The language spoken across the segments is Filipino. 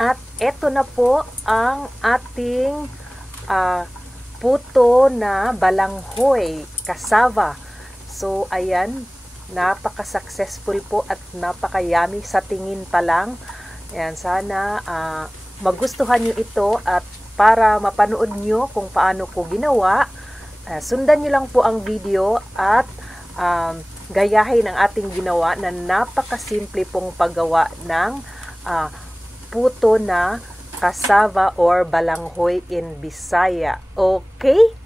At eto na po ang ating puto na balanghoy, cassava. So, ayan, napaka-successful po at napaka-yummy sa tingin pa lang. Ayan, sana magustuhan nyo ito at para mapanood nyo kung paano ko ginawa, sundan nyo lang po ang video at gayahin ang ating ginawa na napakasimple pong paggawa ng puto na cassava or balanghoy in Bisaya. Okay?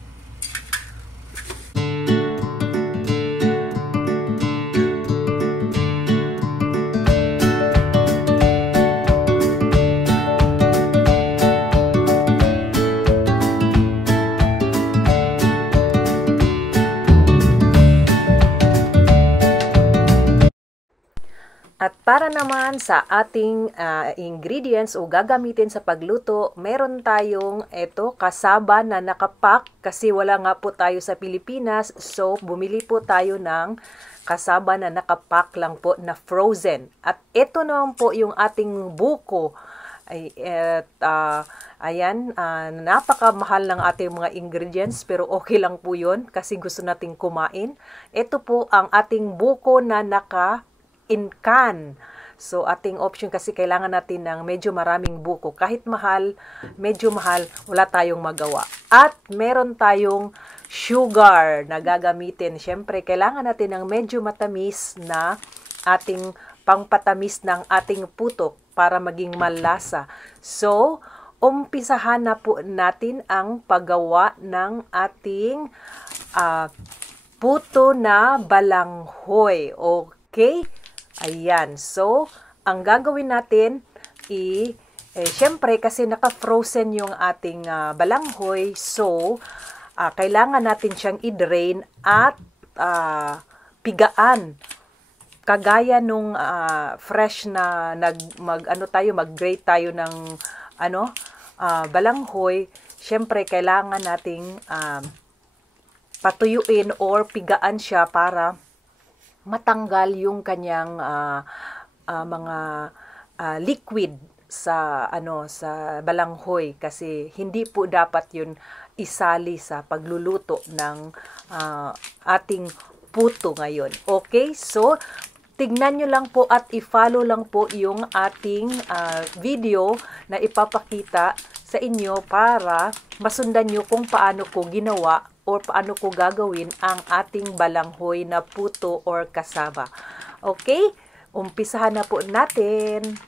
At para naman sa ating ingredients o gagamitin sa pagluto, meron tayong cassava na nakapack kasi wala nga po tayo sa Pilipinas. So, bumili po tayo ng cassava na nakapack lang po na frozen. At ito naman po yung ating buko. Ayan, napakamahal ng ating mga ingredients pero okay lang po yun kasi gusto nating kumain. Ito po ang ating buko na in can. So, ating option kasi kailangan natin ng medyo maraming buko. Kahit medyo mahal, wala tayong magawa. At meron tayong sugar na gagamitin. Siyempre, kailangan natin ng medyo matamis na ating pangpatamis ng ating puto para maging malasa. So, umpisahan na po natin ang paggawa ng ating puto na balanghoy. Okay? Ayan. So, ang gagawin natin syempre kasi naka-frozen yung ating balanghoy. So, kailangan natin siyang i-drain at pigaan. Kagaya nung fresh na mag-grate tayo ng balanghoy, syempre kailangan nating patuyuin or pigaan siya para matanggal yung kanyang mga liquid sa sa balanghoy kasi hindi po dapat yun isali sa pagluluto ng ating puto ngayon. Okay? So, tignan nyo lang po at i-follow lang po yung ating video na ipapakita sa inyo para masundan nyo kung paano ko ginawa or paano ko gagawin ang ating balanghoy na puto or cassava. Okay? Umpisahan na po natin.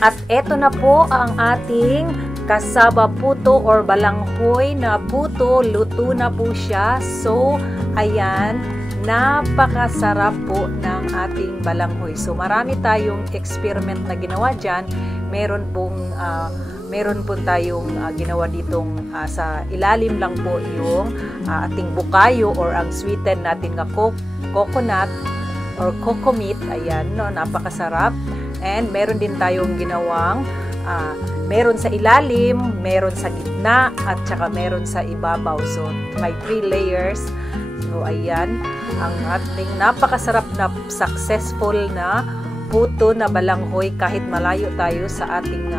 At eto na po ang ating kasaba puto or balanghoy na puto. Luto na po siya. So, ayan, napakasarap po ng ating balanghoy. So, marami tayong experiment na ginawa dyan. Meron po tayong ginawa ditong sa ilalim lang po yung ating bukayo or ang sweeten natin na coconut or coco meat. Ayan, no, napakasarap. And meron din tayong ginawang meron sa ilalim, meron sa gitna, at saka meron sa ibabaw. So, may 3 layers. So, ayan, ang ating napakasarap na successful na puto na balanghoy kahit malayo tayo sa ating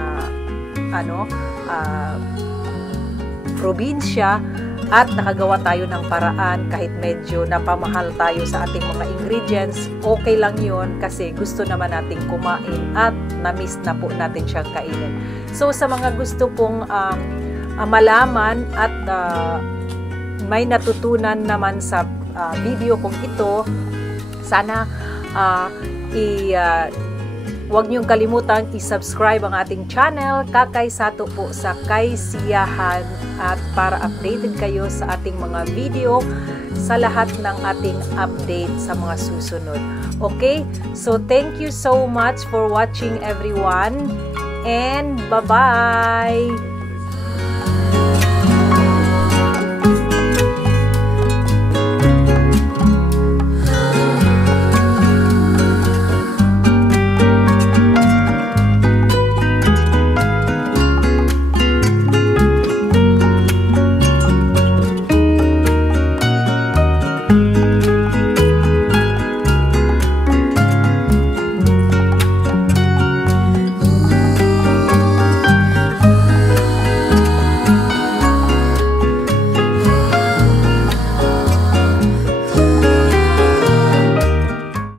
probinsya, at nakagawa tayo ng paraan kahit medyo napamahal tayo sa ating mga ingredients. Okay lang yun kasi gusto naman nating kumain at na-miss na po natin siyang kainin. So sa mga gusto pong malaman at may natutunan naman sa video kong ito, sana huwag niyong kalimutang i-subscribe ang ating channel, Kakay Sato po sa Kaysiyahan, at para updated kayo sa ating mga video sa lahat ng ating update sa mga susunod. Okay? So, thank you so much for watching everyone, and bye-bye!